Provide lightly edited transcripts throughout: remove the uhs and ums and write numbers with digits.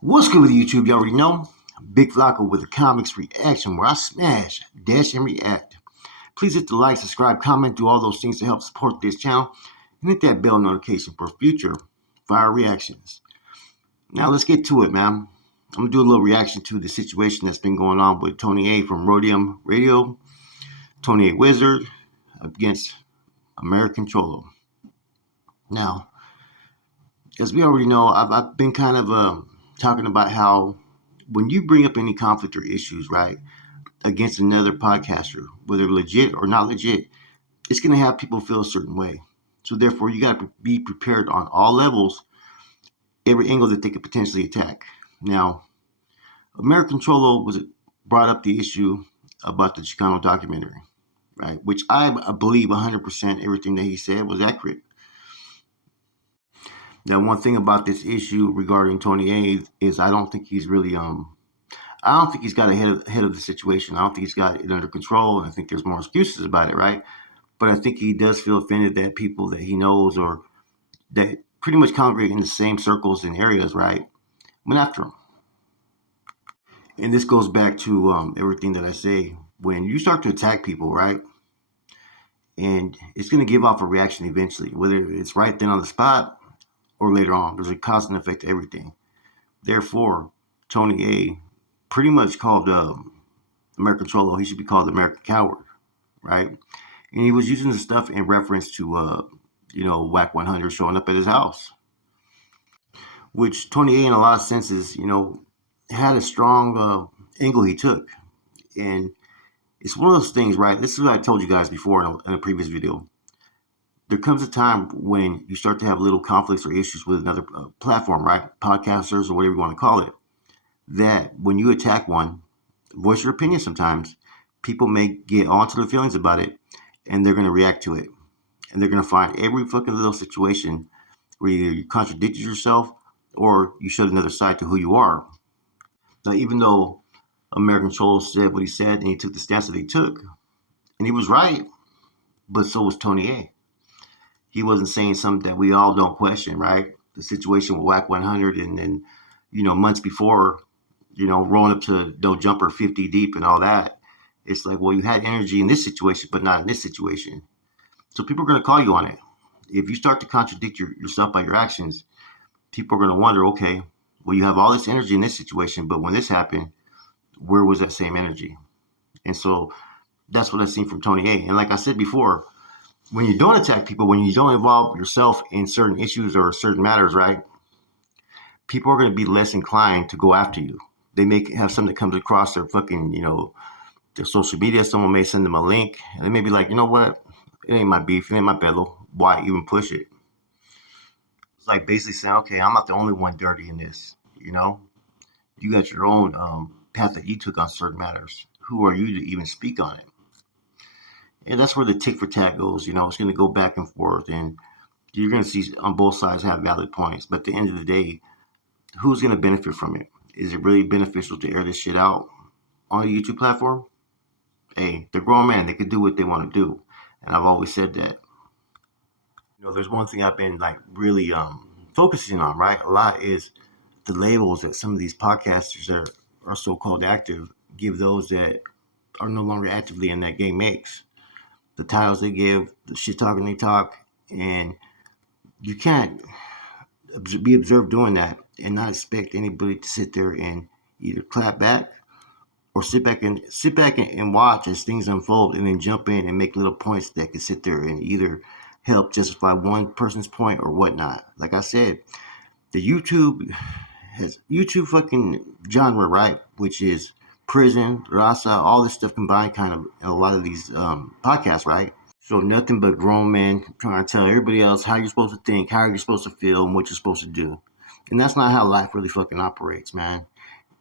What's good with YouTube? You already know. Big Flocko with a comics reaction where I smash, dash, and react. Please hit the like, subscribe, comment, do all those things to help support this channel, and hit that bell notification for future fire reactions. Now let's get to it, man. I'm gonna do a little reaction to the situation that's been going on with Tony A from Rhodium Radio, Tony A Wizard against American Cholo. Now, as we already know, I've been kind of talking about how when you bring up any conflict or issues, right, against another podcaster, whether legit or not legit, it's going to have people feel a certain way. So therefore, you got to be prepared on all levels, every angle that they could potentially attack. Now, American Cholo was brought up the issue about the Chicano documentary, right? Which I believe 100% everything that he said was accurate. Now, one thing about this issue regarding Tony A is I don't think he's really I don't think he's got ahead of the situation. I don't think he's got it under control, and I think there's more excuses about it, right? But I think he does feel offended that people that he knows or that pretty much congregate in the same circles and areas, right, went after him. And this goes back to everything that I say. When you start to attack people, right, and it's going to give off a reaction eventually, whether it's right then on the spot or later on. There's a cause and effect to everything. Therefore, Tony A pretty much called American Cholo, he should be called American Coward, right? And he was using the stuff in reference to, Whack 100 showing up at his house, which Tony A, in a lot of senses, had a strong angle he took. And it's one of those things, right? This is what I told you guys before in a previous video. There comes a time when you start to have little conflicts or issues with another platform, right? Podcasters or whatever you want to call it. That when you attack one, voice your opinion sometimes, people may get onto their feelings about it and they're going to react to it. And they're going to find every fucking little situation where either you contradicted yourself or you showed another side to who you are. Now, even though American Cholo said what he said and he took the stance that he took, and he was right, but so was Tony A. He wasn't saying something that we all don't question, right? The situation with Whack 100 and then, months before, rolling up to No Jumper 50 deep and all that. It's like, well, you had energy in this situation, but not in this situation. So people are going to call you on it. If you start to contradict yourself by your actions, people are going to wonder, okay, well, you have all this energy in this situation, but when this happened, where was that same energy? And so that's what I've seen from Tony A. And like I said before, when you don't attack people, when you don't involve yourself in certain issues or certain matters, right, people are going to be less inclined to go after you. They may have something that comes across their fucking, their social media. Someone may send them a link, and they may be like, you know what? It ain't my beef. It ain't my bellow. Why even push it? It's like basically saying, okay, I'm not the only one dirty in this. You got your own path that you took on certain matters. Who are you to even speak on it? And that's where the tick for tat goes. It's going to go back and forth, and you're going to see on both sides have valid points. But at the end of the day, who's going to benefit from it? Is it really beneficial to air this shit out on a YouTube platform? Hey, they're grown men. They can do what they want to do. And I've always said that. There's one thing I've been like really focusing on, right? A lot is the labels that some of these podcasters that are so-called active give those that are no longer actively in that game makes. The titles they give, the shit talking they talk, and you can't be observed doing that and not expect anybody to sit there and either clap back or sit back and watch as things unfold and then jump in and make little points that can sit there and either help justify one person's point or whatnot. Like I said, the YouTube fucking genre, right? Which is prison, raza, all this stuff combined kind of in a lot of these podcasts, right? So nothing but grown men trying to tell everybody else how you're supposed to think, how you're supposed to feel, and what you're supposed to do. And that's not how life really fucking operates, man.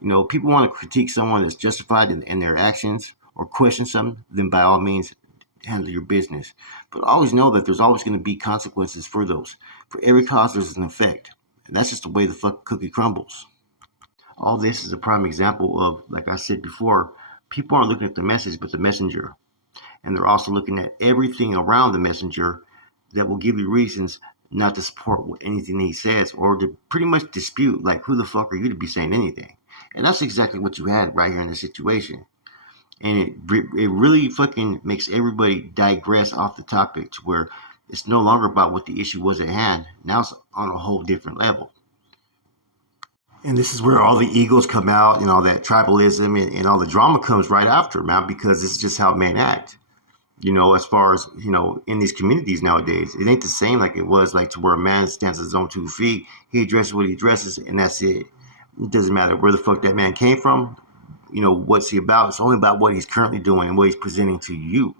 People want to critique someone that's justified in their actions or question something, then by all means, handle your business. But always know that there's always going to be consequences for those. For every cause, there's an effect. And that's just the way the fuck cookie crumbles. All this is a prime example of, like I said before, people aren't looking at the message, but the messenger. And they're also looking at everything around the messenger that will give you reasons not to support anything he says or to pretty much dispute, like, who the fuck are you to be saying anything? And that's exactly what you had right here in this situation. And it really fucking makes everybody digress off the topic to where it's no longer about what the issue was at hand. Now it's on a whole different level. And this is where all the egos come out and all that tribalism and all the drama comes right after, man, because this is just how men act. As far as, in these communities nowadays, it ain't the same like it was like to where a man stands on his own 2 feet. He addresses what he addresses, and that's it. It doesn't matter where the fuck that man came from. What's he about? It's only about what he's currently doing and what he's presenting to you.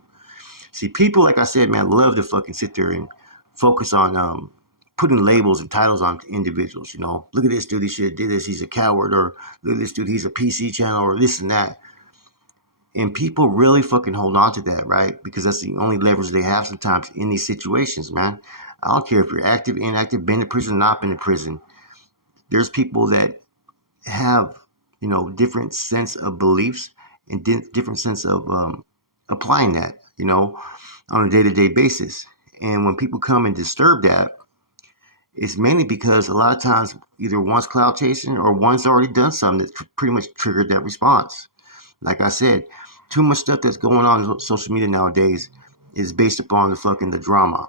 See, people, like I said, man, love to fucking sit there and focus on putting labels and titles on individuals. Look at this dude, he should have did this, he's a coward, or look at this dude, he's a PC channel, or this and that. And people really fucking hold on to that, right? Because that's the only leverage they have sometimes in these situations, man. I don't care if you're active, inactive, been to prison, not been to prison. There's people that have, different sense of beliefs and different sense of applying that, on a day-to-day basis. And when people come and disturb that, it's mainly because a lot of times either one's cloud chasing or one's already done something that pretty much triggered that response. Like I said, too much stuff that's going on social media nowadays is based upon the drama,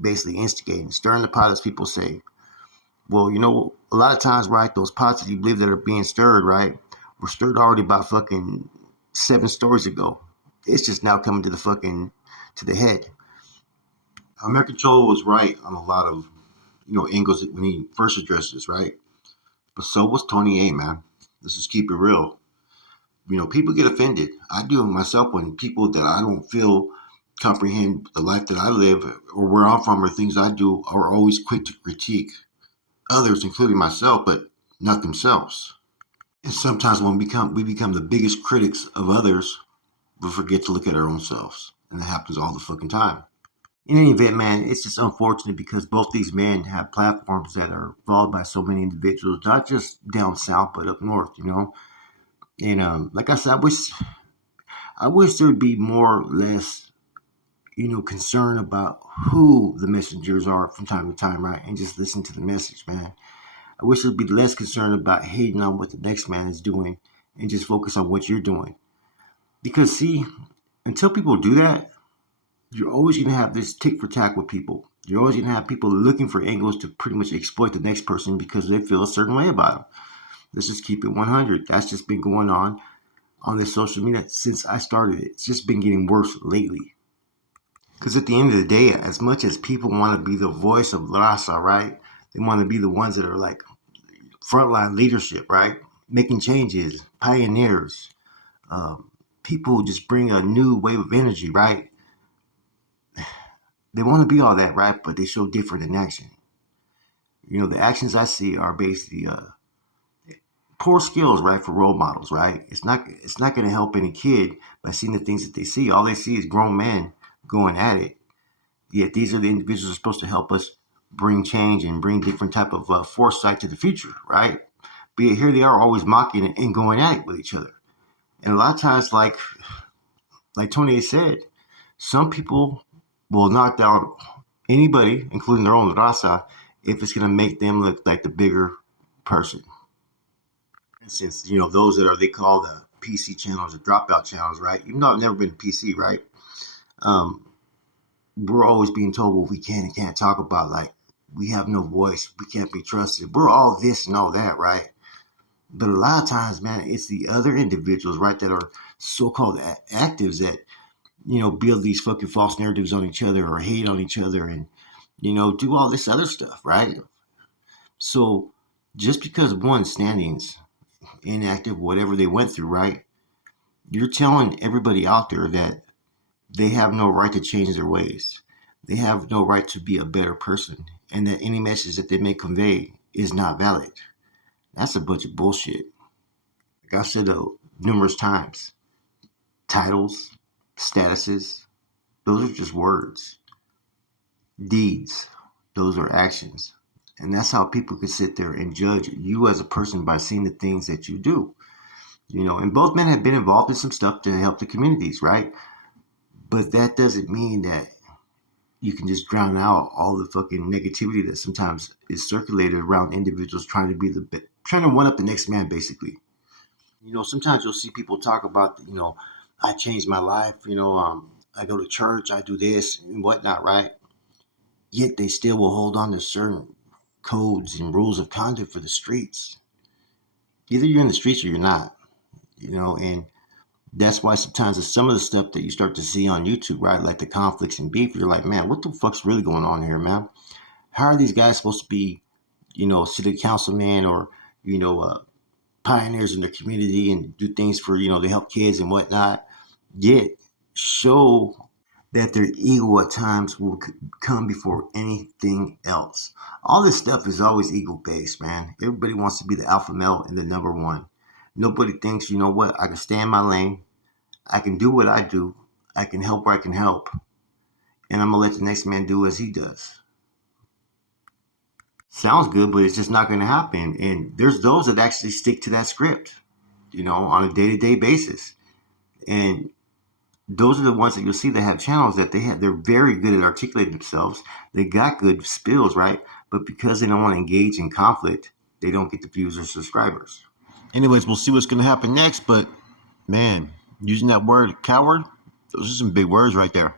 basically instigating, stirring the pot, as people say. Well, a lot of times, right, those pots that you believe that are being stirred, right, were stirred already about fucking 7 stories ago. It's just now coming to the head. American Cholo was right on a lot of, angles when he first addressed this, right? But so was Tony A, man. Let's just keep it real. People get offended. I do myself when people that I don't feel comprehend the life that I live or where I'm from or things I do are always quick to critique others, including myself, but not themselves. And sometimes when we become the biggest critics of others, we forget to look at our own selves. And that happens all the fucking time. In any event, man, it's just unfortunate because both these men have platforms that are followed by so many individuals, not just down south, but up north. And like I said, I wish there would be more or less, concern about who the messengers are from time to time, right? And just listen to the message, man. I wish there'd be less concern about hating on what the next man is doing and just focus on what you're doing. Because see, until people do that, you're always going to have this tick for tack with people. You're always going to have people looking for angles to pretty much exploit the next person because they feel a certain way about them. Let's just keep it 100. That's just been going on this social media since I started it. It's just been getting worse lately. Because at the end of the day, as much as people want to be the voice of Raza, right? They want to be the ones that are like frontline leadership, right? Making changes, pioneers. People who just bring a new wave of energy, right? They want to be all that, right? But they show different in action. The actions I see are basically poor skills, right, for role models, right? It's not going to help any kid by seeing the things that they see. All they see is grown men going at it. Yet these are the individuals who are supposed to help us bring change and bring different type of foresight to the future, right? But yet here they are always mocking and going at it with each other. And a lot of times, like Tony said, some people will knock down anybody, including their own raza, if it's going to make them look like the bigger person. For instance, those that they call the PC channels or dropout channels, right? Even though I've never been a PC, right? We're always being told what we can and can't talk about. Like, we have no voice. We can't be trusted. We're all this and all that, right? But a lot of times, man, it's the other individuals, right, that are so-called actives that, build these fucking false narratives on each other or hate on each other and, do all this other stuff, right? So just because one's standings inactive, whatever they went through, right, you're telling everybody out there that they have no right to change their ways. They have no right to be a better person, and that any message that they may convey is not valid. That's a bunch of bullshit. Like I said numerous times, titles, statuses, those are just words. Deeds, those are actions. And that's how people can sit there and judge you as a person by seeing the things that you do. And both men have been involved in some stuff to help the communities, right? But that doesn't mean that you can just drown out all the fucking negativity that sometimes is circulated around individuals trying to be trying to one up the next man, basically. Sometimes you'll see people talk about, I changed my life, I go to church, I do this and whatnot, right? Yet they still will hold on to certain codes and rules of conduct for the streets. Either you're in the streets or you're not, and that's why sometimes some of the stuff that you start to see on YouTube, right? Like the conflicts and beef, you're like, man, what the fuck's really going on here, man? How are these guys supposed to be, city councilmen or, you know, uh, pioneers in their community and do things for, to help kids and whatnot, yet show that their ego at times will come before anything else. All this stuff is always ego based, man. Everybody wants to be the alpha male and the number one. Nobody thinks, you know what, I can stay in my lane. I can do what I do. I can help where I can help. And I'm going to let the next man do as he does. Sounds good, but it's just not going to happen. And there's those that actually stick to that script, on a day to day basis. And those are the ones that you'll see that have channels that they're very good at articulating themselves. They got good spills, right? But because they don't want to engage in conflict, they don't get the views or subscribers. Anyways, we'll see what's going to happen next. But man, using that word coward, those are some big words right there.